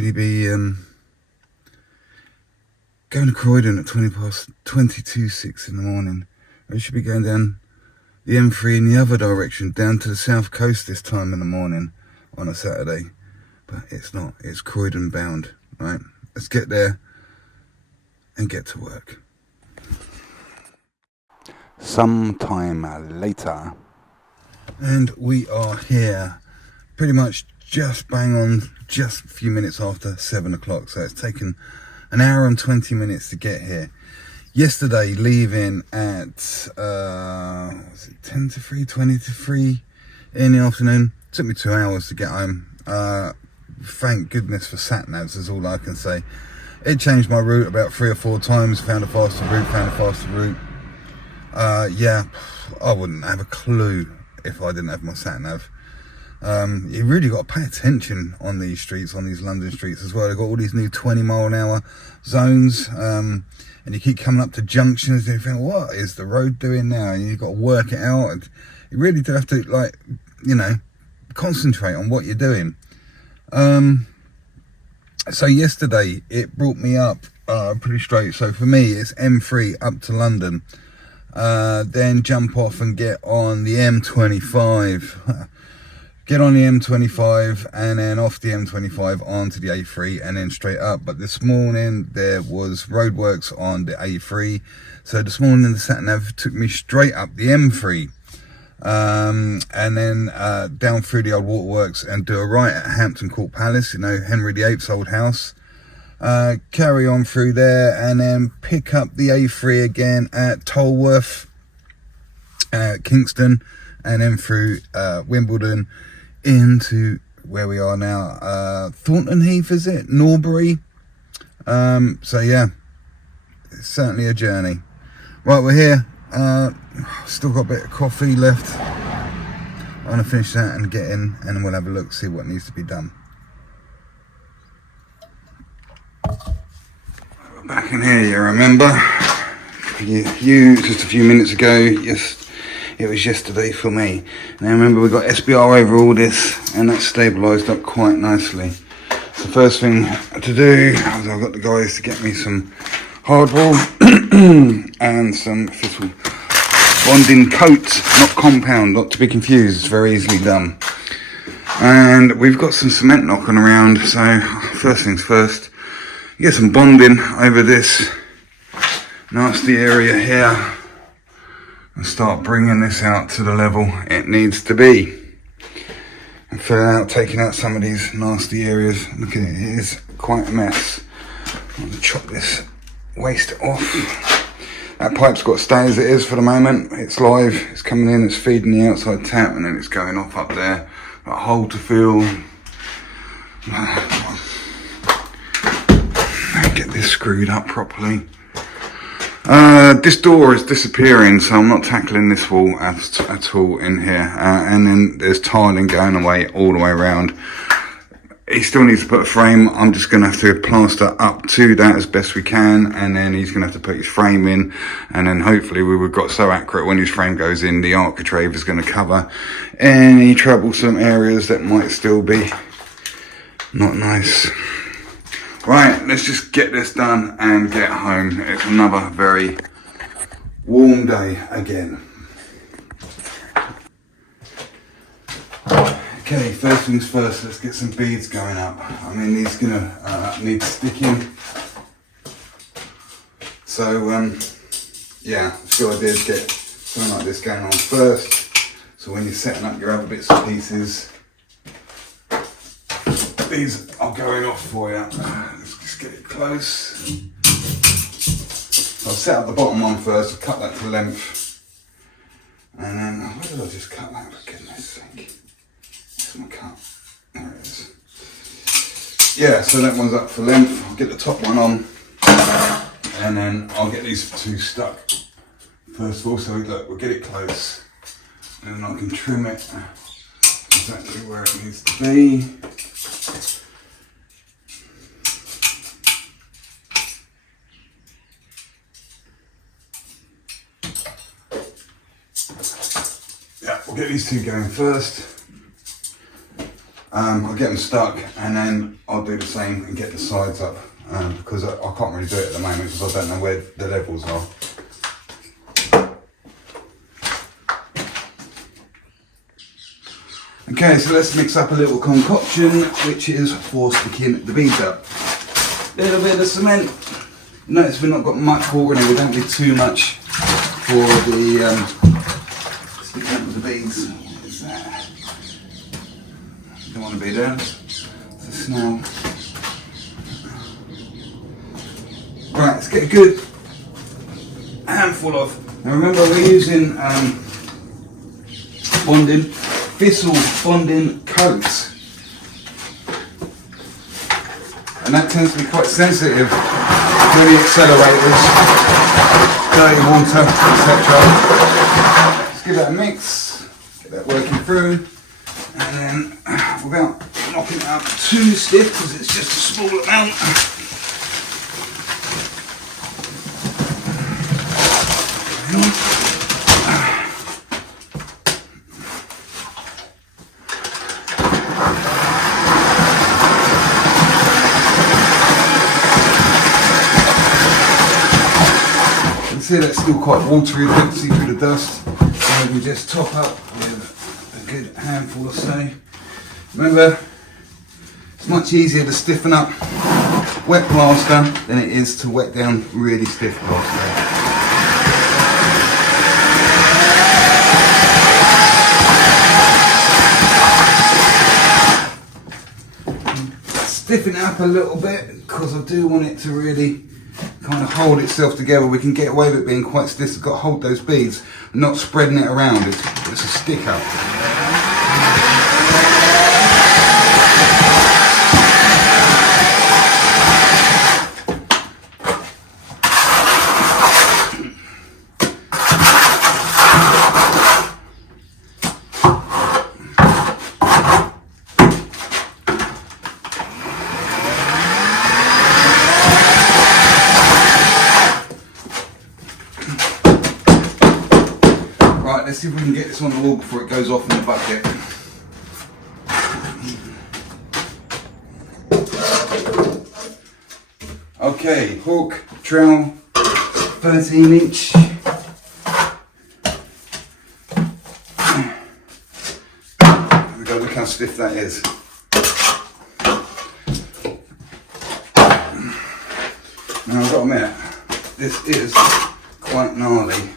really be going to Croydon at 6 in the morning. We should be going down the M3 in the other direction, down to the south coast this time in the morning on a Saturday. But it's not, it's Croydon bound, right? Let's get there and get to work. Sometime later. And we are here pretty much just bang on, just a few minutes after 7 o'clock. So it's taken an hour and 20 minutes to get here. Yesterday, leaving at, was it 10 to 3, 20 to 3 in the afternoon. Took me 2 hours to get home. Thank goodness for sat-navs is all I can say. It changed my route about 3 or 4 times, found a faster route. Yeah, I wouldn't have a clue if I didn't have my sat-nav. You really got to pay attention on these streets, on these London streets as well. They've got all these new 20-mile-an-hour zones, and you keep coming up to junctions and you think, what is the road doing now? And you've got to work it out. And you really do have to, like, you know, concentrate on what you're doing. So yesterday it brought me up pretty straight. So for me, it's M3 up to London, then jump off and get on the M25. Get on the M25 and then off the M25 onto the A3 and then straight up. But this morning there was roadworks on the A3. So this morning the sat-nav took me straight up the M3. And then down through the old waterworks and do a right at Hampton Court Palace, you know, Henry VIII's old house. Carry on through there and then pick up the A3 again at Tolworth, Kingston, and then through Wimbledon into where we are now, Thornton Heath, is it? Norbury. So yeah, it's certainly a journey. Right, we're here. Still got a bit of coffee left. I'm gonna finish that and get in, and then we'll have a look, see what needs to be done. We're back in here, you remember? You just a few minutes ago, yes, it was yesterday for me. Now remember, we got SBR over all this, and that's stabilised up quite nicely. So first thing to do is I've got the guys to get me some hardwall and some thistle bonding coat, not compound, not to be confused, it's very easily done. And we've got some cement knocking around, so first things first, get some bonding over this nasty area here and start bringing this out to the level it needs to be. And filling out, taking out some of these nasty areas. Look at it, it is quite a mess. I'm going to chop this waste off. That pipe's got to stay as it is for the moment. It's live, it's coming in, it's feeding the outside tap, and then it's going off up there. Got a hole to fill. Get this screwed up properly. This door is disappearing, so I'm not tackling this wall at all in here. And then there's tiling going away all the way around. He still needs to put a frame. I'm just going to have to plaster up to that as best we can, and then he's going to have to put his frame in, and then hopefully we've got so accurate when his frame goes in, the architrave is going to cover any troublesome areas that might still be not nice. Right, let's just get this done and get home. It's another very warm day again. Okay, first things first, let's get some beads going up. I mean, these are gonna need sticking. So, yeah, it's a good idea to get something like this going on first. So when you're setting up your other bits and pieces, these are going off for you. Let's just get it close. I'll set up the bottom one first, I'll cut that to length. And then, where did I just cut that, for goodness sake? My cut. There it is. Yeah, so that one's up for length. I'll get the top one on, and then I'll get these two stuck first of all. So look, we'll get it close, and then I can trim it exactly where it needs to be. Yeah, we'll get these two going first. I'll get them stuck and then I'll do the same and get the sides up because I can't really do it at the moment because I don't know where the levels are. Okay, so let's mix up a little concoction which is for sticking the beads up. A little bit of cement. Notice we've not got much water in it, we don't need too much for the sticking up with the beads. What is that? Don't want to be there. It's a snail. Right, let's get a good handful of. Now remember we're using bonding, thistle bonding coats. And that tends to be quite sensitive to any accelerators, dirty water, etc. Let's give that a mix, get that working through, and then without knocking it up too stiff because it's just a small amount. See, that's still quite watery, you can see through the dust. So we just top up with a good handful or so. Remember, it's much easier to stiffen up wet plaster than it is to wet down really stiff plaster. Stiffen it up a little bit because I do want it to really kind of hold itself together. We can get away with it being quite stiff. It's got to hold those beads, not spreading it around. It's a stick up. Let's see if we can get this on the wall before it goes off in the bucket. Okay, hook, trowel, 13-inch. There we go, look how stiff that is. Now I've got to admit, this is quite gnarly.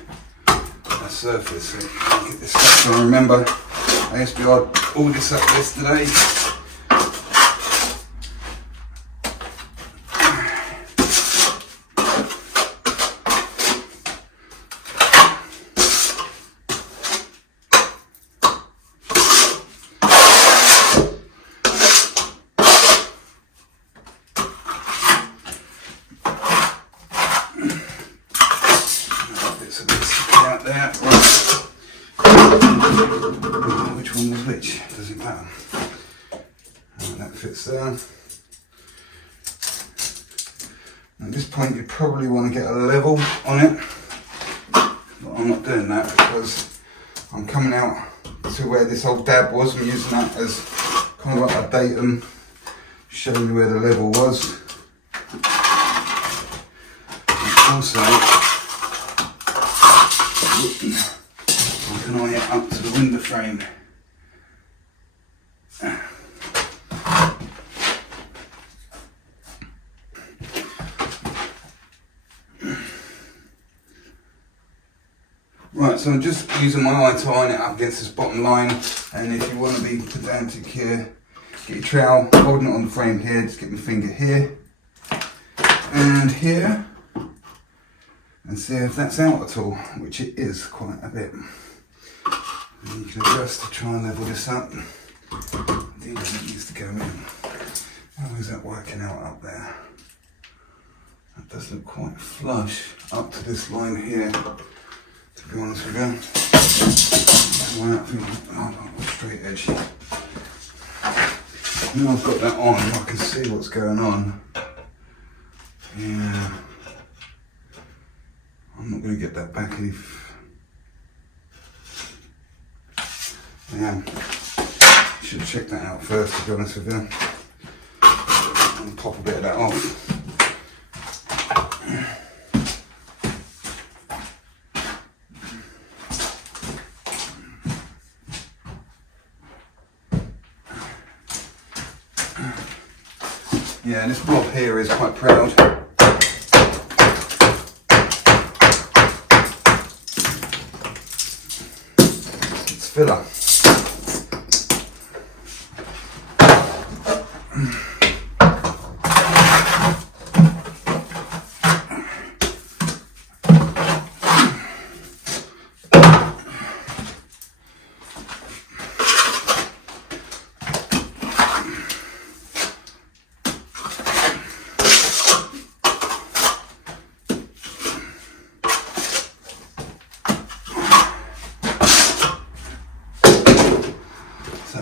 Surface. So get this stuff. So remember, I SBR'd all this up yesterday. Out there. Which one was which? Doesn't matter. Right, that fits there. At this point you probably want to get a level on it, but I'm not doing that because I'm coming out to where this old dab was. I'm using that as kind of like a datum, showing you where the level was. And also, I can eye it up to the window frame. Right, so I'm just using my eye to line it up against this bottom line, and if you want to be pedantic here, get your trowel, holding it on the frame here, just get my finger here and here, and see if that's out at all, which it is quite a bit. And you can adjust to try and level this up. I think it needs to go in. How is that working out up there? That does look quite flush up to this line here, to be honest with you. Straight edge. Now I've got that on, I can see what's going on. Yeah. I'm not going to get that back leaf. Yeah. should have checked that out first, to be honest with you. And pop a bit of that off. Yeah, this blob here is quite proud. It's filler.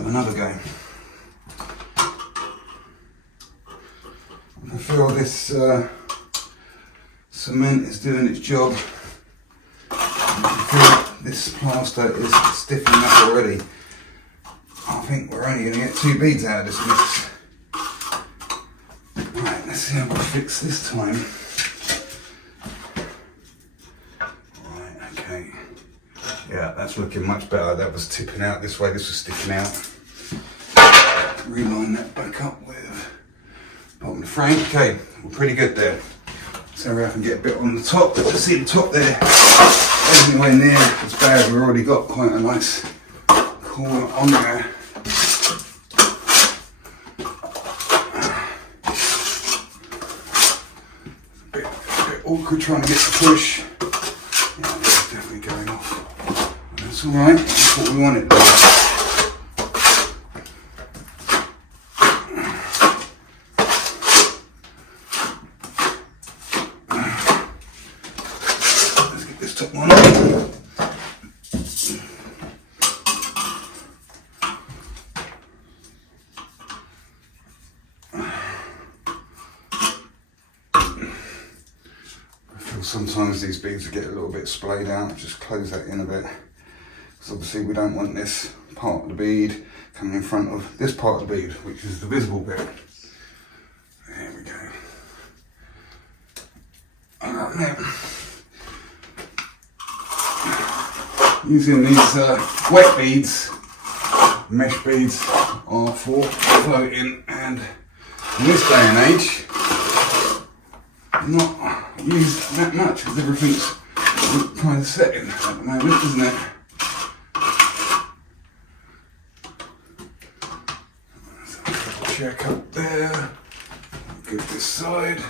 Another go. I feel this cement is doing its job. I feel this plaster is stiffening up already. I think we're only going to get 2 beads out of this mix. Right, let's see how I fix this time. Right, okay. Yeah, that's looking much better. That was tipping out this way, this was sticking out. Reline that back up with bottom of the frame. Okay, we're pretty good there. So I can get a bit on the top. Let's see the top there. Anywhere near as bad. We've already got quite a nice corner on there. A bit awkward trying to get the push. Yeah, it's definitely going off. That's alright, that's what we wanted. Sometimes these beads get a little bit splayed out, just close that in a bit. Because obviously we don't want this part of the bead coming in front of this part of the bead, which is the visible bit. There we go. Alright, using these wet beads, mesh beads are for floating, and in this day and age, not used that much because everything's kind of setting at the moment, isn't it? So check up there, good this side.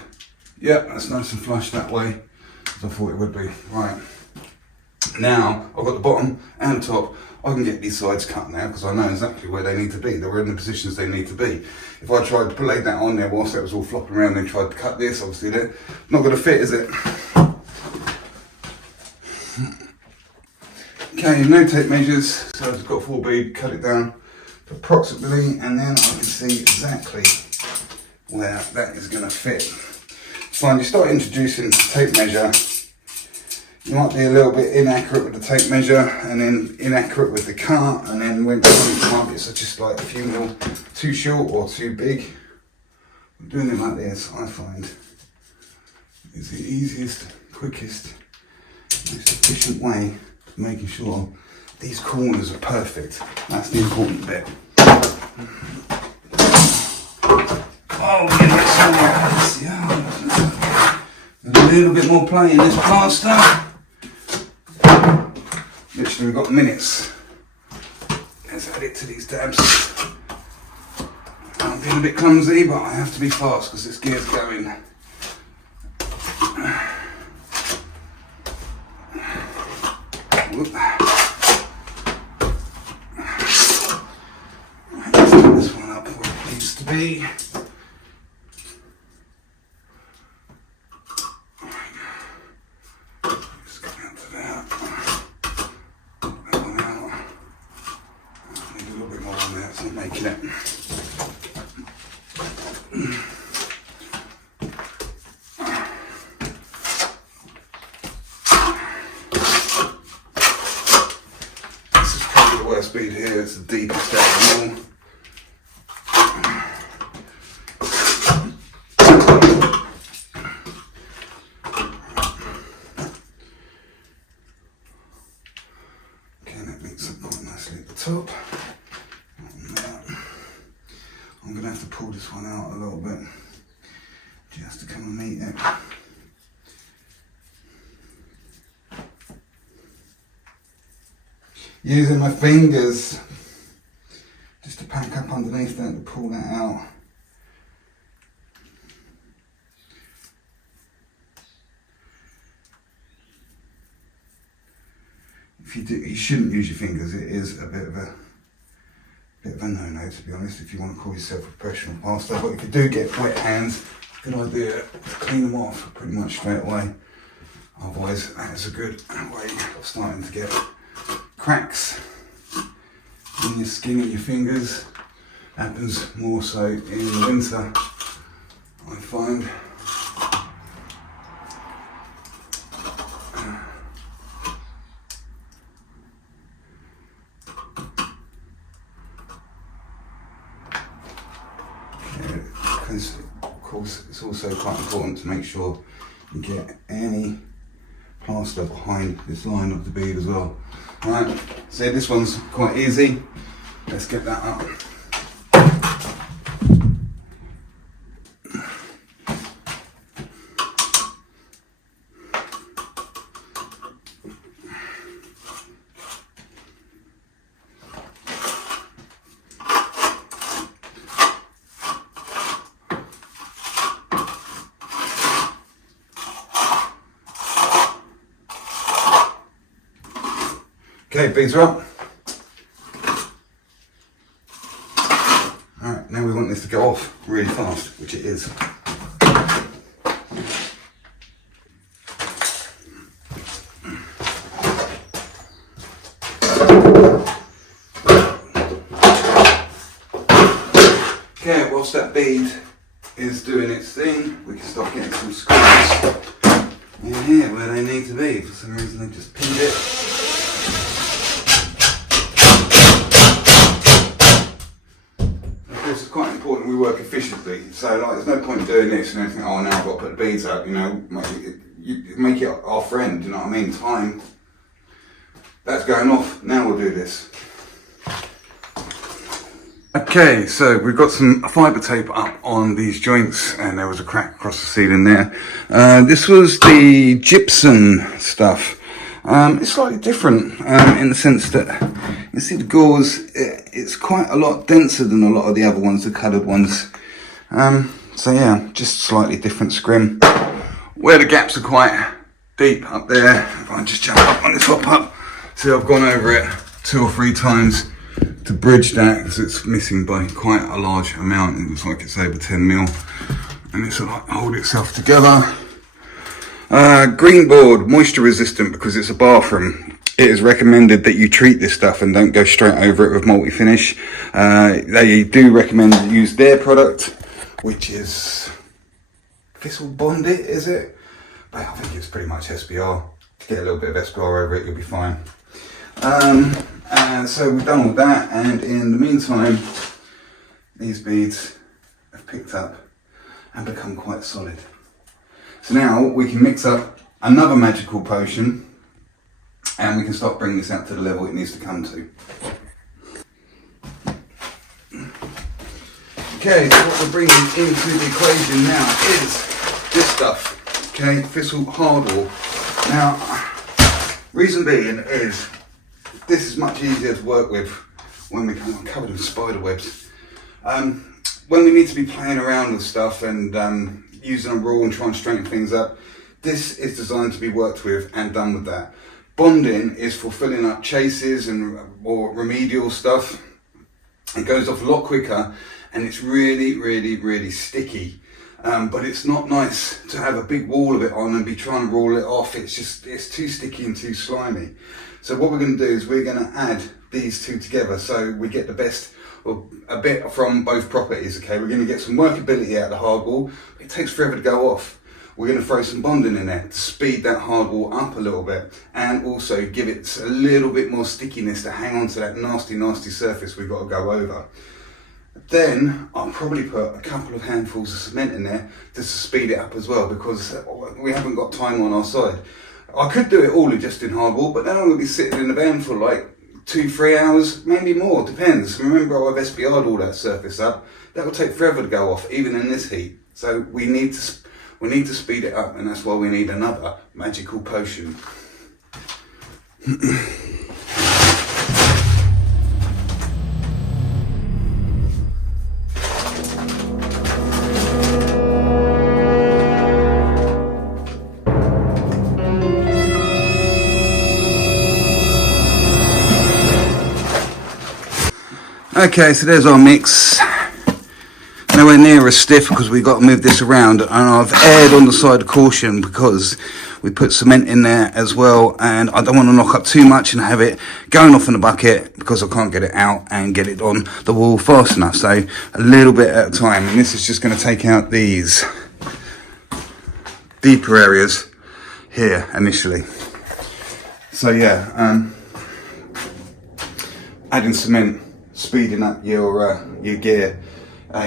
Yeah, that's nice and flush that way, as I thought it would be. Right, now I've got the bottom and the top. I can get these sides cut now because I know exactly where they need to be. They're in the positions they need to be. If I tried to lay that on there whilst that was all flopping around and tried to cut this, obviously they're not going to fit, is it? Okay, no tape measures. So I've got 4 bead, cut it down to approximately, and then I can see exactly where that is going to fit. Fine, you start introducing the tape measure. You might be a little bit inaccurate with the tape measure, and then inaccurate with the cut, and then when the markets are just like a few mil too short or too big. Doing it like this, I find, is the easiest, quickest, most efficient way of making sure these corners are perfect. That's the important bit. Oh, we're gonna get somewhere. A little bit more play in this plaster. Literally, we've got minutes. Let's add it to these dabs. I'm being a bit clumsy, but I have to be fast because this gear's going. Whoop. Let's put this one up where it needs to be. Making it. This is probably the worst bead here, it's the deepest out of them all. top. I'm going to have to pull this one out a little bit just to come and meet it. Using my fingers just to pack up underneath that to pull that out. If you do, you shouldn't use your fingers. It is a bit of a no-no, to be honest, if you want to call yourself a professional plaster. But if you do get wet hands, good idea to clean them off pretty much straight away. Otherwise, that's a good way of starting to get cracks in your skin and your fingers. Happens more so in the winter, I find. Because of course it's also quite important to make sure you get any plaster behind this line of the bead as well. Right, so this one's quite easy. Let's get that up. Okay, beads are up. Alright, now we want this to go off really fast, which it is. Okay, whilst that bead is doing its thing, we can start getting some screws in here where they need to be. For some reason they just pinned it. It's quite important we work efficiently, so like there's no point in doing this and then think, oh now I've got to put the beads up, you know, make it our friend, you know what I mean, time. That's going off, now we'll do this. Okay, so we've got some fibre tape up on these joints and there was a crack across the ceiling there. This was the gypsum stuff. It's slightly different in the sense that you see the gauze, it's quite a lot denser than a lot of the other ones, the coloured ones. So yeah, just slightly different scrim. Where the gaps are quite deep up there, if I just jump up on the top up, see I've gone over it 2 or 3 times to bridge that because it's missing by quite a large amount. It looks like it's over 10 mil and it's like hold itself together. Green board, moisture resistant because it's a bathroom. It is recommended that you treat this stuff and don't go straight over it with multi-finish. They do recommend you use their product, which is Thistle Bondit, is it? But I think it's pretty much SBR. Get a little bit of SBR over it, you'll be fine. So we've done all that, and in the meantime, these beads have picked up and become quite solid. So now we can mix up another magical potion and we can start bringing this out to the level it needs to come to. Okay, so what we're bringing into the equation now is this stuff, okay, Thistle Hardwall. Now, reason being is this is much easier to work with when we come covered in spider webs. When we need to be playing around with stuff and using a rule and trying to straighten things up, this is designed to be worked with and done with that. Bonding is for filling up chases and or remedial stuff. It goes off a lot quicker and it's really, really, really sticky. But it's not nice to have a big wall of it on and be trying to roll it off. It's too sticky and too slimy. So what we're going to do is we're going to add these two together so we get the best, or a bit from both properties. Okay, we're going to get some workability out of the hardwall. It takes forever to go off. We're going to throw some bonding in there to speed that hardwall up a little bit and also give it a little bit more stickiness to hang on to that nasty, nasty surface we've got to go over. Then I'll probably put a couple of handfuls of cement in there just to speed it up as well, because we haven't got time on our side. I could do it all just in hardwall, but then I'm going to be sitting in the van for like 2-3 hours, maybe more, depends. Remember, I've SBR'd all that surface up. That will take forever to go off, even in this heat. So we need to speed it up, and that's why we need another magical potion. Okay, so there's our mix. Nowhere near as stiff because we've got to move this around, and I've erred on the side of caution because we put cement in there as well, and I don't want to knock up too much and have it going off in the bucket because I can't get it out and get it on the wall fast enough. So a little bit at a time, and this is just going to take out these deeper areas here initially. So yeah, adding cement, speeding up your gear.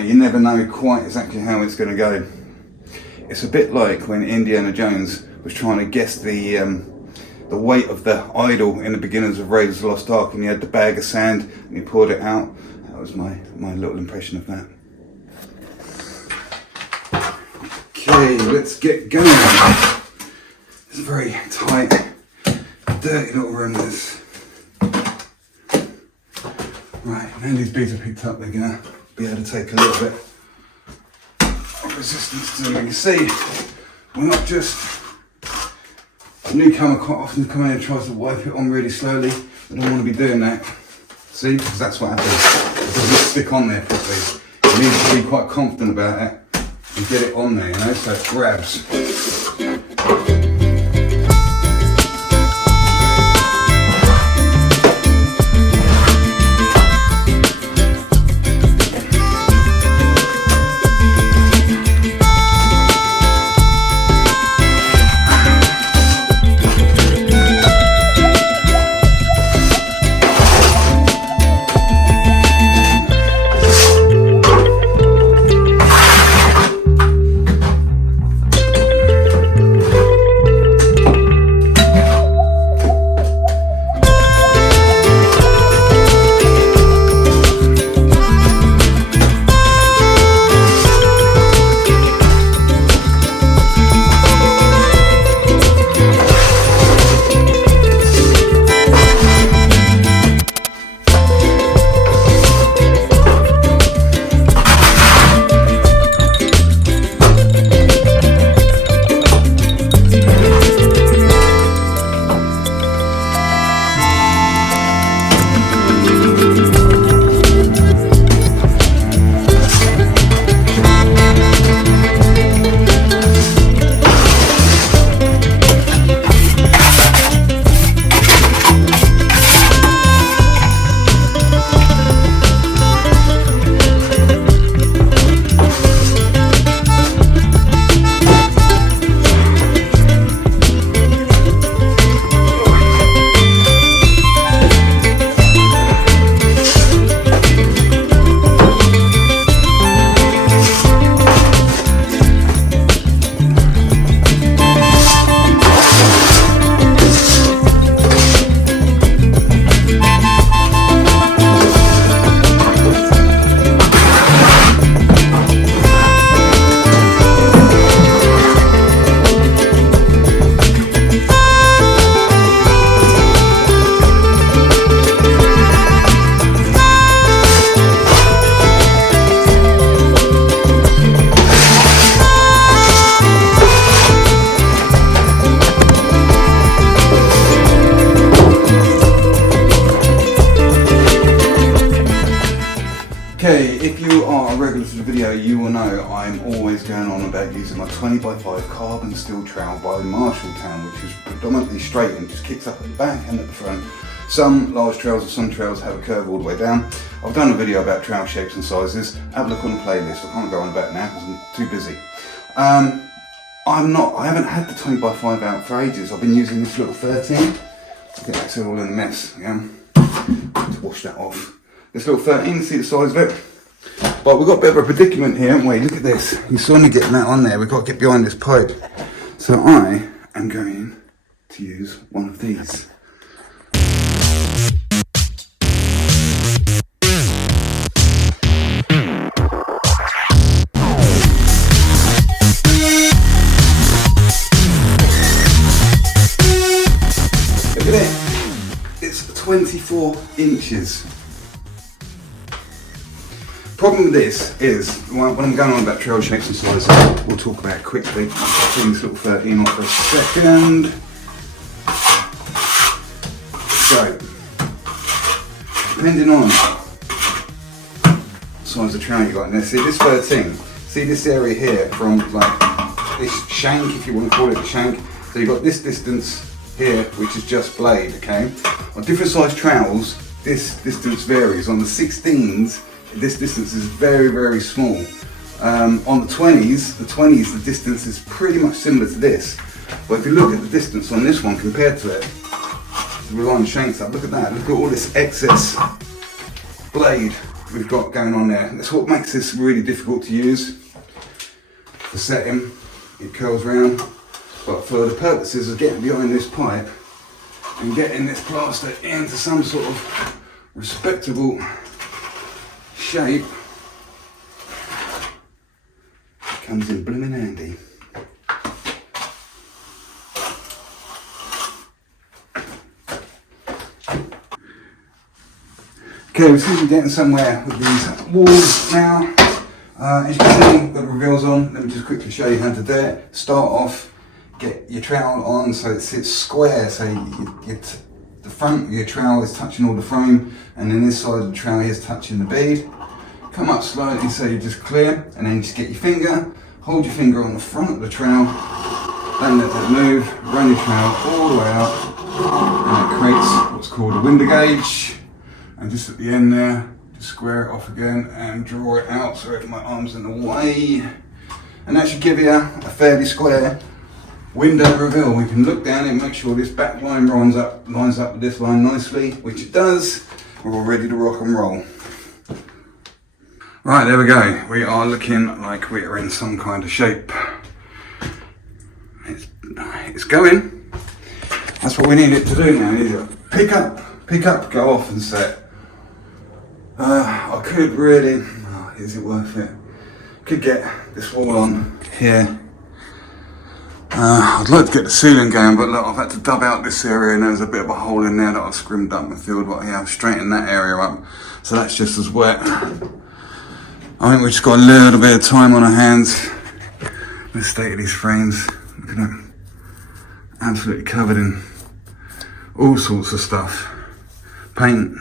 You never know quite exactly how it's going to go. It's a bit like when Indiana Jones was trying to guess the weight of the idol in the beginnings of Raiders of the Lost Ark, and he had the bag of sand and he poured it out. That was my little impression of that. Okay, let's get going. It's a very tight, dirty little room, this. Right, now these beads are picked up, they're going to be able to take a little bit of resistance to them. You can see, we're not just a newcomer quite often come in and tries to wipe it on really slowly. We don't want to be doing that. See, because that's what happens. It doesn't stick on there properly. You need to be quite confident about it and get it on there, you know, so it grabs. Okay, if you are a regular to the video, you will know I'm always going on about using my 20x5 carbon steel trowel by Marshalltown, which is predominantly straight and just kicks up at the back and at the front. Some large trowels or some trowels have a curve all the way down. I've done a video about trowel shapes and sizes. Have a look on the playlist. I can't go on about it now because I'm too busy. I haven't had the 20x5 out for ages. I've been using this little 13. I'll get that all in a mess, yeah? To wash that off. This little 13, see the size of it? But we've got a bit of a predicament here, haven't we? Look at this. You saw me getting that on there. We've got to get behind this pipe. So I am going to use one of these. 4 inches. Problem with this is, when I'm going on about trail shapes and sizes, we'll talk about it quickly. I'll bring this little 13 off for a second. So, depending on the size of trail you got in there, see this 13, see this area here from like this shank, if you want to call it a shank. So you've got this distance here, which is just blade, okay? On different size trowels, this distance varies. On the 16s, this distance is very, very small. On the 20s, the distance is pretty much similar to this. But if you look at the distance on this one compared to it, we line the shanks up, look at that, look at all this excess blade we've got going on there. That's what makes this really difficult to use. For setting, it curls round. But for the purposes of getting behind this pipe and getting this plaster into some sort of respectable shape, it comes in blooming handy. Okay, we seem to be getting somewhere with these walls now. As you can see, got the reveals on. Let me just quickly show you how to do it. Start off, get your trowel on so it sits square, so the front of your trowel is touching all the frame, and then this side of the trowel is touching the bead. Come up slightly so you're just clear, and then just get your finger, hold your finger on the front of the trowel, don't let that move, run your trowel all the way up, and it creates what's called a window gauge. And just at the end there, just square it off again and draw it out so my arm's in the way. And that should give you a fairly square window reveal. We can look down and make sure this back line lines up with this line nicely, which it does. We're all ready to rock and roll. Right, there we go. We are looking like we are in some kind of shape. It's going. That's what we need it to do now. You need to pick up, go off and set. I could really, is it worth it? Could get this wall on here. I'd like to get the ceiling going, but look, I've had to dub out this area and there's a bit of a hole in there that I've scrimmed up and filled, but yeah, I've straightened that area up. So that's just as wet. I think we've just got a little bit of time on our hands. The state of these frames, look at them. Absolutely covered in all sorts of stuff. Paint,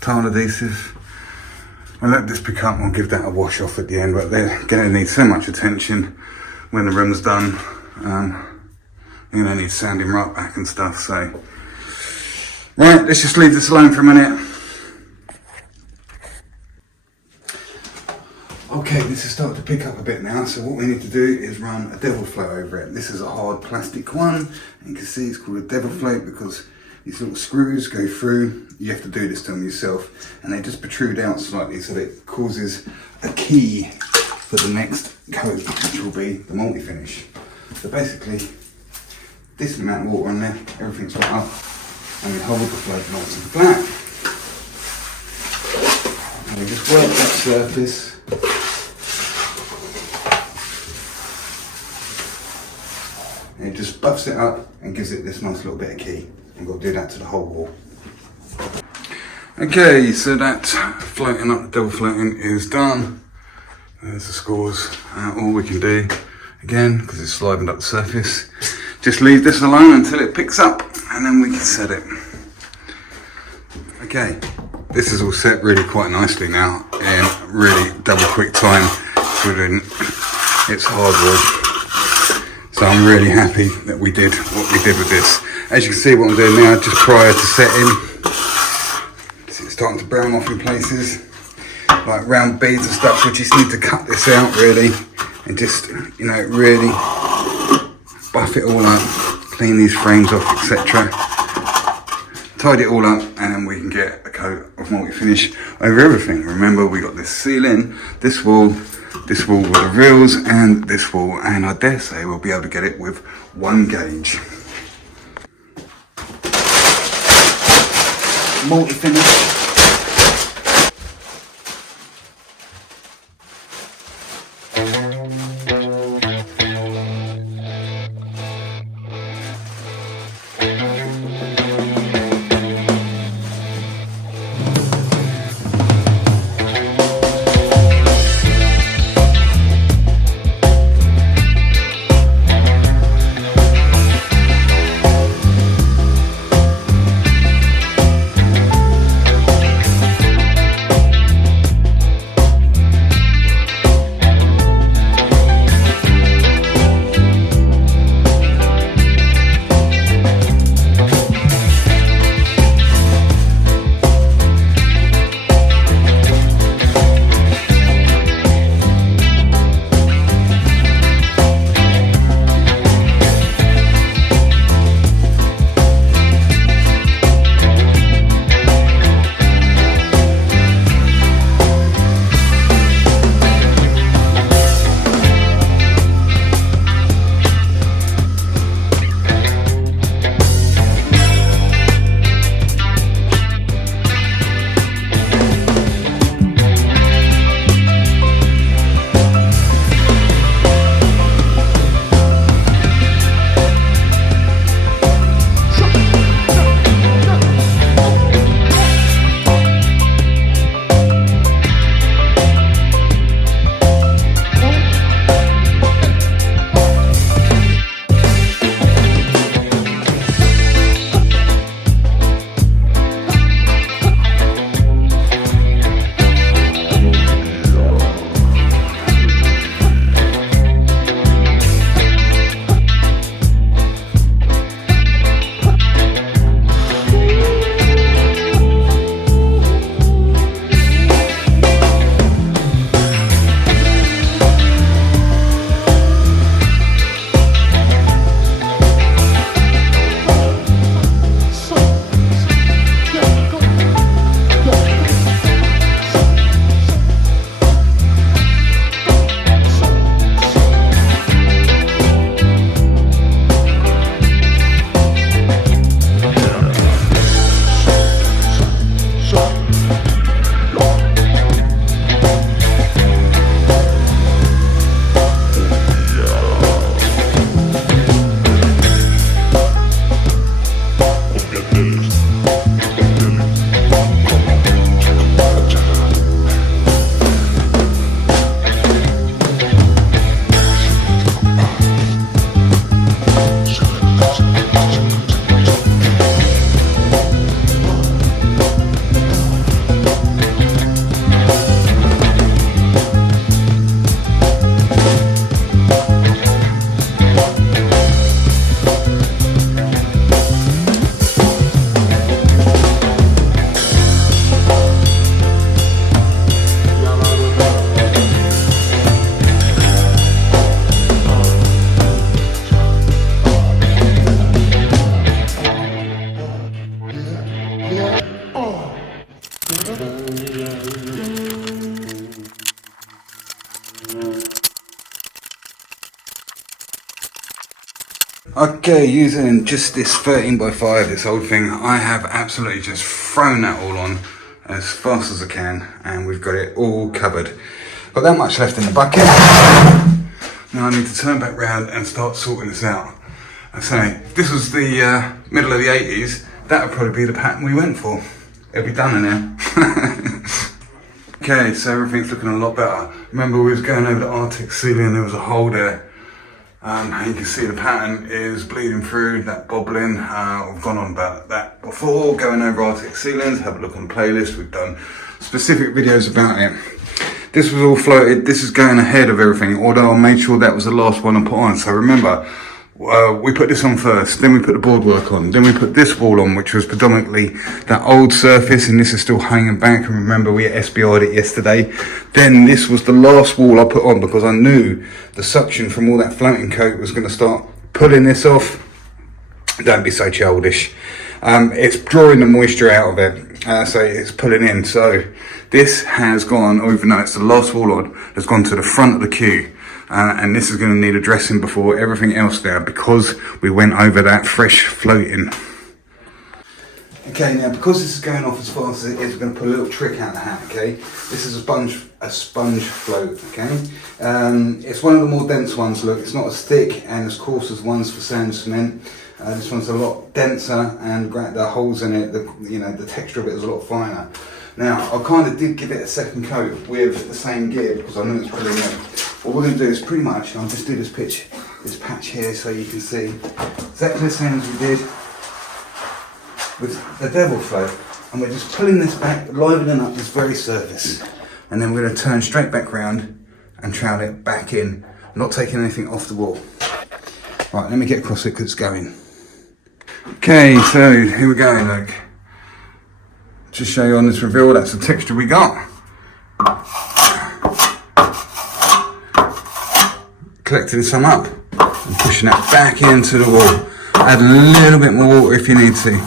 tile adhesive. I'll let this pick up and I'll give that a wash off at the end, but they're going to need so much attention when the room's done. You're going to need sanding right back and stuff, so. Right, let's just leave this alone for a minute. Okay, this is starting to pick up a bit now, so what we need to do is run a devil float over it. This is a hard plastic one, and you can see it's called a devil float because these little screws go through. You have to do this to them yourself, and they just protrude out slightly, so that it causes a key for the next coat, which will be the multi-finish. So basically, this amount of water on there, everything's right up, and we hold the float nice and flat. And we just work that surface. And it just buffs it up and gives it this nice little bit of key. And we'll do that to the whole wall. Okay, so that floating up, the double floating is done. There's the scores. All we can do, again, because it's sliding up the surface, just leave this alone until it picks up, and then we can set it. Okay, this is all set really quite nicely now in really double quick time. It's hardwood. So I'm really happy that we did what we did with this. As you can see what I'm doing now, just prior to setting, it's starting to brown off in places, like round beads and stuff, so you just need to cut this out really, and just, you know, really buff it all up, clean these frames off, etc. Tidy it all up, and then we can get a coat of multi-finish over everything. Remember, we got this ceiling, this wall with the reels, and this wall, and I dare say we'll be able to get it with one gauge. Multi-finish. Okay, using just this 13 by 5, this old thing, I have absolutely just thrown that all on as fast as I can, and we've got it all covered. Got that much left in the bucket. Now I need to turn back round and start sorting this out. I say, this was the middle of the 80s, that would probably be the pattern we went for. It'll be done in there. Okay, so everything's looking a lot better. Remember we was going over the artex ceiling, there was a hole there. And you can see the pattern is bleeding through, that bobbling. We've gone on about that before, going over artex ceilings, have a look on the playlist, we've done specific videos about it. This was all floated, this is going ahead of everything, although I made sure that was the last one I put on. So remember, we put this on first, then we put the boardwork on, then we put this wall on, which was predominantly that old surface, and this is still hanging back. And remember, we SBI'd it yesterday. Then this was the last wall I put on because I knew the suction from all that floating coat was going to start pulling this off. Don't be so childish. It's drawing the moisture out of it, so it's pulling in. So this has gone, even though it's the last wall on, has gone to the front of the queue. And this is going to need addressing before everything else there, because we went over that fresh floating. Okay, now because this is going off as fast as it is, we're going to put a little trick out of the hat. Okay, this is a sponge float. Okay, it's one of the more dense ones. Look, it's not as thick and as coarse as ones for sand cement. This one's a lot denser, and the holes in it, the texture of it is a lot finer. Now, I kind of did give it a second coat with the same gear because I knew it's pretty new. What we're going to do is pretty much, I'll just do this patch here so you can see exactly the same as we did with the devil float. And we're just pulling this back, livening up this very surface. And then we're going to turn straight back round and trowel it back in, not taking anything off the wall. Right, let me get across it because it's going. Okay, so here we go, look. Just show you on this reveal, that's the texture we got. Collecting some up and pushing that back into the wall. Add a little bit more water if you need to.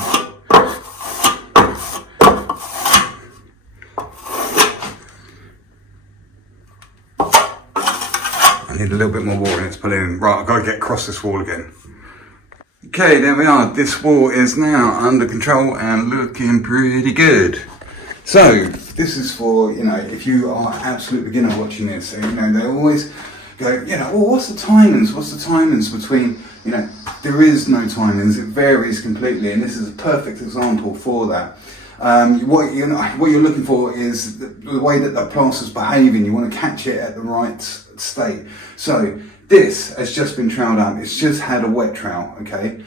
I need a little bit more water and it's pulling in. Right, I've got to get across this wall again. Okay, there we are. This wall is now under control and looking pretty good. So, this is for, if you are an absolute beginner watching this, and, they always go, well, what's the timings? What's the timings between, there is no timings, it varies completely, and this is a perfect example for that. What you're looking for is the way that the plaster's behaving. You want to catch it at the right state. So, this has just been troweled up, it's just had a wet trowel, okay?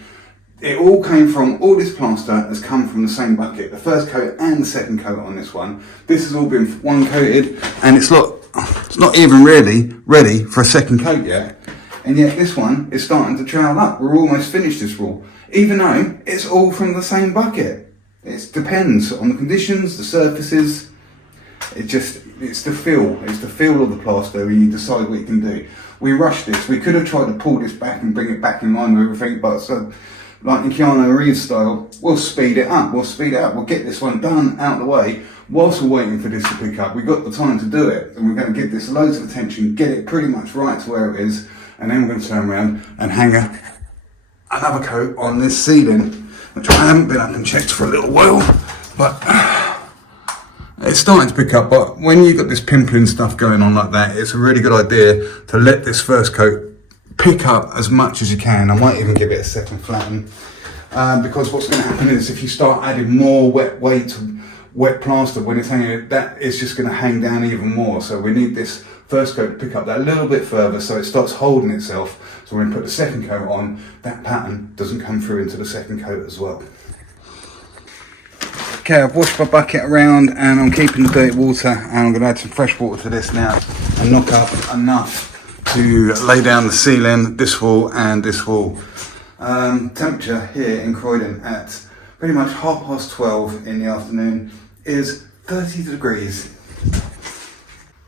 It all came from, all this plaster has come from the same bucket, the first coat and the second coat on this one. This has all been one coated, and it's not even really ready for a second coat yet. And yet this one is starting to trowel up. We're almost finished this wall, even though it's all from the same bucket. It depends on the conditions, the surfaces. It's the feel of the plaster when you decide what you can do. We rushed this. We could have tried to pull this back and bring it back in line with everything, but like in Keanu Reeves style, we'll speed it up. We'll get this one done, out of the way, whilst we're waiting for this to pick up. We've got the time to do it, and we're going to give this loads of attention, get it pretty much right to where it is, and then we're going to turn around and hang another coat on this ceiling, which I haven't been up and checked for a little while, but it's starting to pick up. But when you've got this pimpling stuff going on like that, it's a really good idea to let this first coat pick up as much as you can. I might even give it a second flatten, because what's going to happen is if you start adding more wet plaster when it's hanging, that is just going to hang down even more. So we need this first coat to pick up that a little bit further so it starts holding itself. So when we put the second coat on, that pattern doesn't come through into the second coat as well. Okay, I've washed my bucket around and I'm keeping the dirty water, and I'm going to add some fresh water to this now and knock up enough to lay down the ceiling, this wall and this wall. Temperature here in Croydon at pretty much 12:30 in the afternoon is 30 degrees.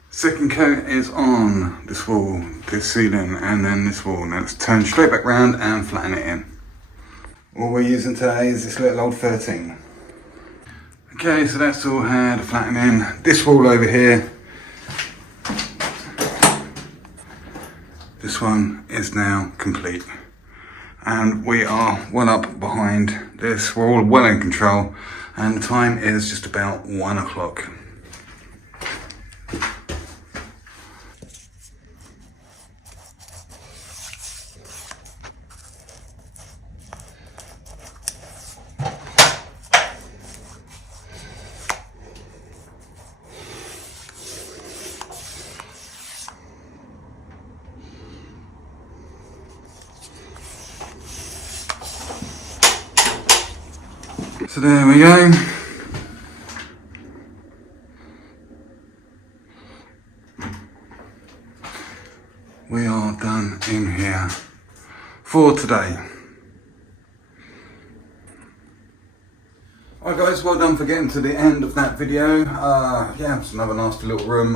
Second coat is on this wall, this ceiling, and then this wall. Now let's turn straight back round and flatten it in. All we're using today is this little old 13. Okay, so that's all had flattening. This wall over here, this one is now complete. and we are well up behind this. We're all well in control, and the time is just about 1 o'clock. So there we go. We are done in here for today. Alright guys, well done for getting to the end of that video. Yeah, it's another nasty little room.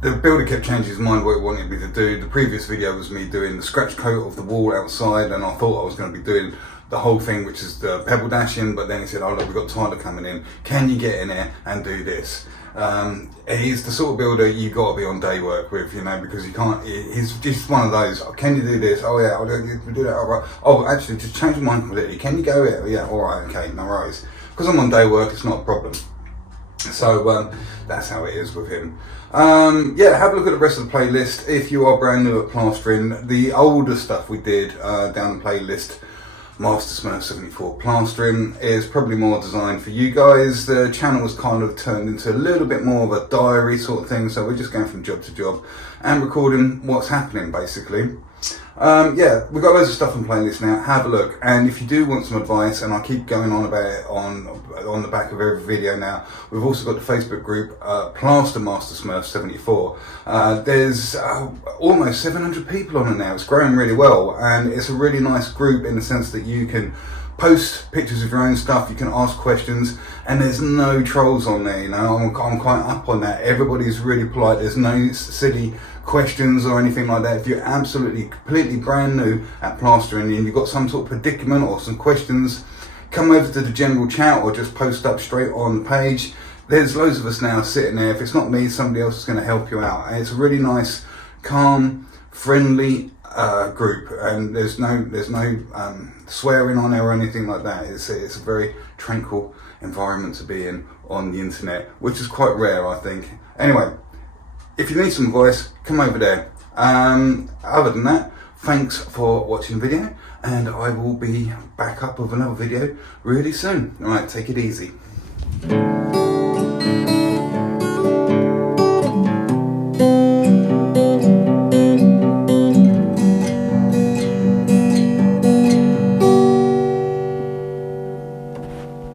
The builder kept changing his mind what he wanted me to do. The previous video was me doing the scratch coat of the wall outside, and I thought I was going to be doing the whole thing, which is the pebble dashing, but then he said, oh look, we've got Tyler coming in, can you get in there and do this? He's the sort of builder you got to be on day work with, you know, because you can't, he's just one of those, oh, can you do this? Oh yeah, I'll do that, all right. Oh, actually, just change my mind completely. Can you go here? Oh, yeah, all right, okay, no worries. Because I'm on day work, it's not a problem. So that's how it is with him. Yeah, have a look at the rest of the playlist. If you are brand new at plastering, the older stuff we did down the playlist, Master Smurf 74 plastering, is probably more designed for you guys. The channel was kind of turned into a little bit more of a diary sort of thing, so we're just going from job to job and recording what's happening basically. Yeah, we've got loads of stuff on playlist now. Have a look, and if you do want some advice, and I keep going on about it on the back of every video now, we've also got the Facebook group Plaster Master Smurf 74. There's almost 700 people on it now. It's growing really well, and it's a really nice group in the sense that you can post pictures of your own stuff, you can ask questions, and there's no trolls on there, you know. I'm quite up on that. Everybody's really polite. There's no silly questions or anything like that. If you're absolutely completely brand new at plastering and you've got some sort of predicament or some questions, come over to the general chat or just post up straight on the page. There's loads of us now sitting there. If it's not me, somebody else is going to help you out. And it's a really nice, calm, friendly group, and there's no swearing on there or anything like that. It's a very tranquil environment to be in on the internet, which is quite rare, I think. Anyway, if you need some advice, come over there. Other than that, thanks for watching the video, and I will be back up with another video really soon. Alright, take it easy.